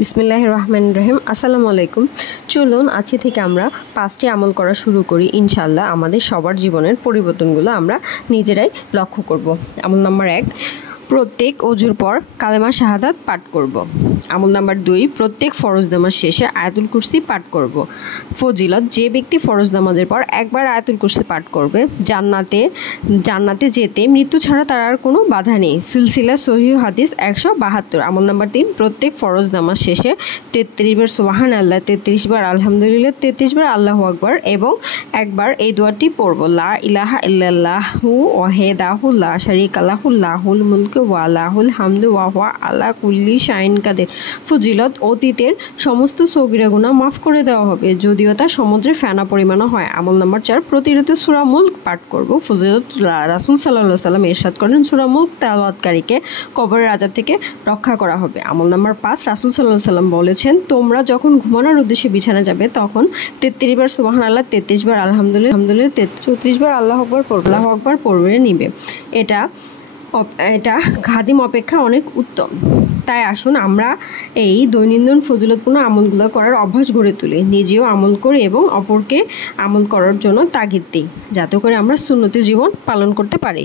বিসমিল্লাহির রহমানির রহিম। আসসালামু আলাইকুম। চলুন আজকে থেকে আমরা 5টি আমল করা শুরু করি। ইনশাআল্লাহ আমাদের সবার জীবনের পরিবর্তনগুলো আমরা নিজেরাই লক্ষ্য করব। আমল নাম্বার 1, প্রত্যেক অজুর পর কালেমা শাহাদাত পাঠ করব। আমল নাম্বার 2, প্রত্যেক ফরজ নামাজ শেষে আয়াতুল কুরসি পাঠ করব। ফজিলত, যে ব্যক্তি ফরজ নামাজের পর একবার আয়াতুল কুরসি পাঠ করবে জান্নাতে যেতে মৃত্যু ছাড়া তার আর কোনো বাধা নেই। সিলসিলা সহিহ হাদিস 172। আমল নাম্বার 3, প্রত্যেক ফরজ নামাজ শেষে 33 বার সুবহানাল্লাহ, 33 বার আলহামদুলিল্লাহ, 33 বার আল্লাহু আকবার এবং একবার এই দোয়াটি পড়ব, লা ইলাহা ইল্লাল্লাহু ওয়াহদাহু লা শারীকা লাহু লাহুল মুলকু ওয়া লাহুল হামদু ওয়া হুয়া আলা কুল্লি শাইইন কাদির। ফজিলত, অতীতের সমস্ত সগীরা গুনাহ মাফ করে দেওয়া হবে যদিও তা সমুদ্রের ফেনা পরিমাণও হয়। আমল নাম্বার 4, প্রতি রাতে সূরা মুলক পাঠ করব। ফজিলত, রাসূল সাল্লাল্লাহু আলাইহি সাল্লাম ইরশাদ করেন, সূরা মুলক তেলাওয়াতকারীকে কবরের আযাব থেকে রক্ষা করা হবে। আমল নাম্বার 5, রাসূল সাল্লাল্লাহু আলাইহি সাল্লাম বলেছেন, তোমরা যখন ঘুমানোর উদ্দেশ্যে বিছানা যাবে তখন 33 বার সুবহানাল্লাহ, 33 বার আলহামদুলিল্লাহ, 34 বার আল্লাহু আকবার পড়বে নিবে। এটা খাদিম অপেক্ষা অনেক উত্তম। তাই আসুন আমরা এই দৈনন্দিন ফজিলতপূর্ণ আমলগুলো করার অভ্যাস গড়ে তুলি, নিজেও আমল করি এবং অপরকে আমল করার জন্য তাগিদ দিই, যাতে করে আমরা সুন্নতি জীবন পালন করতে পারি।